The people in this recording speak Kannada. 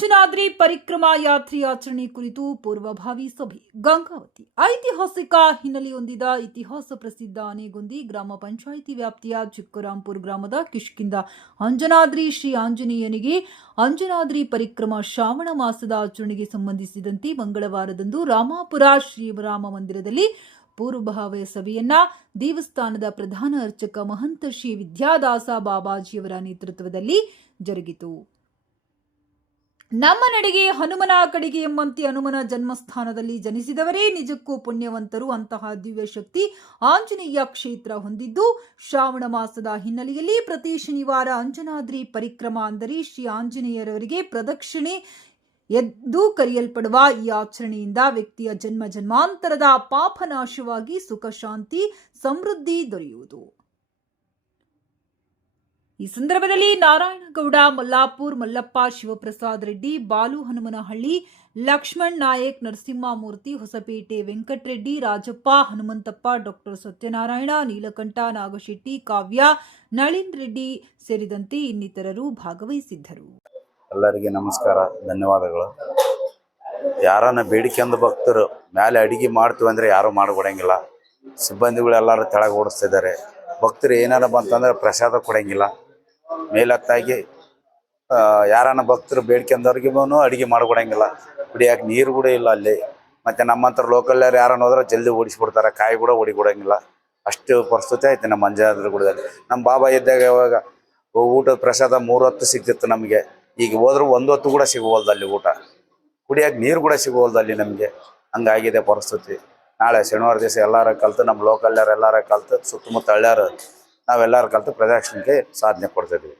ಪರಿಕ್ರಮ ಯಾತ್ರೆ ಆಚರಣೆ ಕುರಿತು ಪೂರ್ವಭಾವಿ ಸಭೆ. ಗಂಗಾವತಿ ಐತಿಹಾಸಿಕ ಹಿನ್ನೆಲೆ ಹೊಂದಿದ ಇತಿಹಾಸ ಪ್ರಸಿದ್ಧ ಆನೆಗೊಂದಿ ಗ್ರಾಮ ಪಂಚಾಯಿತಿ ವ್ಯಾಪ್ತಿಯ ಚಿಕ್ಕರಾಂಪುರ ಗ್ರಾಮದ ಕಿಷ್ಕಿಂದ ಅಂಜನಾದ್ರಿ ಶ್ರೀ ಆಂಜನೇಯನಿಗೆ ಅಂಜನಾದ್ರಿ ಪರಿಕ್ರಮ ಶ್ರಾವಣ ಮಾಸದ ಆಚರಣೆಗೆ ಸಂಬಂಧಿಸಿದಂತೆ ಮಂಗಳವಾರದಂದು ರಾಮಾಪುರ ಶ್ರೀರಾಮ ಮಂದಿರದಲ್ಲಿ ಪೂರ್ವಭಾವಿ ಸಭೆಯನ್ನ ದೇವಸ್ಥಾನದ ಪ್ರಧಾನ ಅರ್ಚಕ ಮಹಂತ ಶ್ರೀ ವಿದ್ಯಾದಾಸ ಬಾಬಾಜಿಯವರ ನೇತೃತ್ವದಲ್ಲಿ ಜರುಗಿತು. ನಮ್ಮ ನಡೆಗೆ ಹನುಮನ ಕಡೆಗೆ ಎಂಬಂತೆ ಹನುಮನ ಜನ್ಮಸ್ಥಾನದಲ್ಲಿ ಜನಿಸಿದವರೇ ನಿಜಕ್ಕೂ ಪುಣ್ಯವಂತರು ಅಂತಹ ದಿವ್ಯ ಶಕ್ತಿ ಆಂಜನೇಯ ಕ್ಷೇತ್ರ ಹೊಂದಿದ್ದು, ಶ್ರಾವಣ ಮಾಸದ ಹಿನ್ನೆಲೆಯಲ್ಲಿ ಪ್ರತಿ ಶನಿವಾರ ಅಂಜನಾದ್ರಿ ಪರಿಕ್ರಮ ಅಂದರೆ ಶ್ರೀ ಆಂಜನೇಯರವರಿಗೆ ಪ್ರದಕ್ಷಿಣೆ ಎದ್ದು ಕರೆಯಲ್ಪಡುವ ಈ ಆಚರಣೆಯಿಂದ ವ್ಯಕ್ತಿಯ ಜನ್ಮ ಜನ್ಮಾಂತರದ ಪಾಪನಾಶವಾಗಿ ಸುಖ ಶಾಂತಿ ಸಮೃದ್ಧಿ ದೊರೆಯುವುದು. ಈ ಸಂದರ್ಭದಲ್ಲಿ ನಾರಾಯಣಗೌಡ, ಮಲ್ಲಾಪುರ್, ಮಲ್ಲಪ್ಪ, ಶಿವಪ್ರಸಾದ್ ರೆಡ್ಡಿ, ಬಾಲು ಹನುಮನಹಳ್ಳಿ, ಲಕ್ಷ್ಮಣ್ ನಾಯಕ್, ನರಸಿಂಹಮೂರ್ತಿ, ಹೊಸಪೇಟೆ ವೆಂಕಟರೆಡ್ಡಿ, ರಾಜಪ್ಪ, ಹನುಮಂತಪ್ಪ, ಡಾಕ್ಟರ್ ಸತ್ಯನಾರಾಯಣ, ನೀಲಕಂಠ, ನಾಗಶೆಟ್ಟಿ, ಕಾವ್ಯ, ನಳಿನ್ ರೆಡ್ಡಿ ಸೇರಿದಂತೆ ಇನ್ನಿತರರು ಭಾಗವಹಿಸಿದ್ದರು. ಎಲ್ಲರಿಗೆ ನಮಸ್ಕಾರ, ಧನ್ಯವಾದಗಳು. ಯಾರನ್ನ ಬೇಡಿಕೆಂದು ಭಕ್ತರು ಮೇಲೆ ಅಡಿಗೆ ಮಾಡ್ತೀವಿ ಅಂದ್ರೆ ಯಾರು ಮಾಡಿಕೊಡಂಗಿಲ್ಲ. ಸಿಬ್ಬಂದಿಗಳು ಎಲ್ಲರೂ ತೆಳಗೆ ಓಡಿಸ್ತಿದ್ದಾರೆ. ಭಕ್ತರು ಏನಾರ ಬಂತಂದ್ರೆ ಪ್ರಸಾದ ಕೊಡಂಗಿಲ್ಲ. ಮೇಲತ್ತಾಗಿ ಯಾರನ್ನ ಭಕ್ತರು ಬೇಡ್ಕೊಂಡವ್ರಿಗೂ ಅಡಿಗೆ ಮಾಡಿಕೊಡಂಗಿಲ್ಲ. ಕುಡಿಯೋಕೆ ನೀರು ಕೂಡ ಇಲ್ಲ ಅಲ್ಲಿ. ಮತ್ತೆ ನಮ್ಮಂತರ ಲೋಕಲ್ ಯಾರನ್ನ ಹೋದ್ರೆ ಜಲ್ದಿ ಓಡಿಸ್ಬಿಡ್ತಾರೆ, ಕಾಯಿ ಕೂಡ ಓಡಿಕೊಡಂಗಿಲ್ಲ ಅಷ್ಟು ಪರಿಸ್ಥಿತಿ ಆಯ್ತು ನಮ್ಮ ಮಂಜಾದ್ರ ಗುಡದಲ್ಲಿ ನಮ್ಮ ಬಾಬಾ ಇದ್ದಾಗ ಯಾವಾಗ ಊಟದ ಪ್ರಸಾದ ಮೂರು ಹೊತ್ತು ಸಿಗ್ತಿತ್ತು ನಮಗೆ. ಈಗ ಹೋದ್ರೆ ಒಂದು ಹೊತ್ತು ಕೂಡ ಸಿಗುವಲ್ದು ಅಲ್ಲಿ ಊಟ. ಕುಡಿಯಕ್ಕೆ ನೀರು ಕೂಡ ಸಿಗುವಲ್ದು ಅಲ್ಲಿ ನಮಗೆ. ಹಂಗಾಗಿದೆ ಪರಿಸ್ಥಿತಿ. ನಾಳೆ ಶನಿವಾರ ದಿವಸ ಎಲ್ಲಾರ ಕಲ್ತು, ನಮ್ಮ ಲೋಕಲ್ಯಾರು ಎಲ್ಲಾರ ಕಲ್ತು, ಸುತ್ತಮುತ್ತ ಹಳ್ಳ್ಯಾರು ನಾವೆಲ್ಲರೂ ಕಲ್ತು ಪ್ರದಕ್ಷಿಣೆಗೆ ಸಾಧನೆ ಕೊಡ್ತಿದ್ವಿ